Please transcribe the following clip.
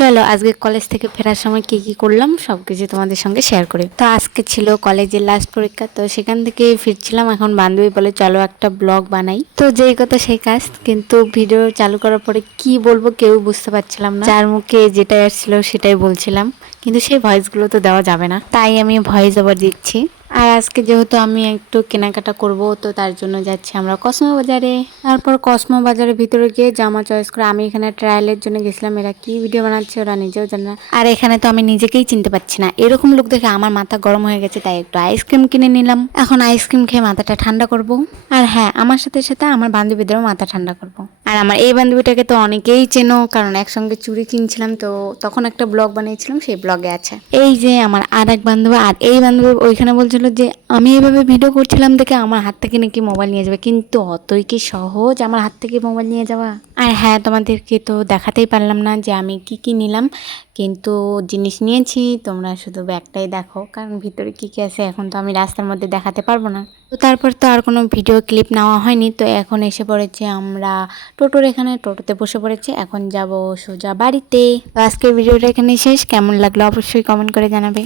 চলো আজকে কলেজ থেকে ফেরার সময় কি কি করলাম সবকিছু তোমাদের সঙ্গে শেয়ার করি। তো আজকে ছিল কলেজের লাস্ট পরীক্ষা, তো সেখান থেকে ফিরছিলাম। এখন বান্ধবী বলে চলো একটা ব্লগ বানাই, তো যেই কথা সেই কাজ। কিন্তু ভিডিও চালু করার পরে কি বলবো কেউ বুঝতে পারছিলাম না, যার মুখে যেটাই আসছিল সেটাই বলছিলাম, কিন্তু সেই ভয়েসগুলো তো দেওয়া যাবে না, তাই আমি ভয়েস ওভার দিচ্ছি। আর আজকে যেহেতু আমি একটু কেনাকাটা করব, তো তার জন্য যাচ্ছি আমরা কসমো বাজারে। তারপর কসমো বাজারের ভিতরে গিয়ে জামা চয়েস করে আমি এখানে ট্রায়ালের জন্য গেছিলাম। এরা কি ভিডিও বানাচ্ছে ওরা নিজেও জানে না। আর এখানে তো আমি নিজেকেই চিনতে পারছি না, এরকম লোক দেখে আমার মাথা গরম হয়ে গেছে, তাই একটু আইসক্রিম কিনে নিলাম। এখন আইসক্রিম খেয়ে মাথাটা ঠান্ডা করব। আর হ্যাঁ, আমার সাথে সাথে আমার বান্ধবীদেরও মাথা ঠান্ডা করব। আর আমার এই বান্ধবীটাকে তো অনেকেই চেনো, কারণ একসঙ্গে চুড়ি কিনছিলাম, তো তখন একটা ব্লগ বানিয়েছিলাম, সেই ব্লগে আছে। এই যে আমার আর এক বান্ধবী, আর এই বান্ধবী ওইখানে বলছিল যে আমি এভাবে ভিডিও করছিলাম দেখে আমার হাত থেকে নাকি মোবাইল নিয়ে যাবে, কিন্তু অতই কি সহজ আমার হাত থেকে মোবাইল নিয়ে যাওয়া? আর হ্যাঁ, তোমাদেরকে তো দেখাতেই পারলাম না যে আমি কি কি নিলাম, কিন্তু জিনিস নিয়েছি। তোমরা শুধু ব্যাগটাই দেখো, কারণ ভিতরে কি কি আছে এখন তো আমি রাস্তার মধ্যে দেখাতে পারবো না। তো তারপর তো আর কোনো ভিডিও ক্লিপ নেওয়া হয়নি। তো এখন এসে পড়েছে আমরা টোটোর এখানে, টোটোতে বসে পড়েছে। এখন যাব সোজা বাড়িতে। তো আজকের ভিডিওটা এখানে শেষ। কেমন লাগলো অবশ্যই কমেন্ট করে জানাবে।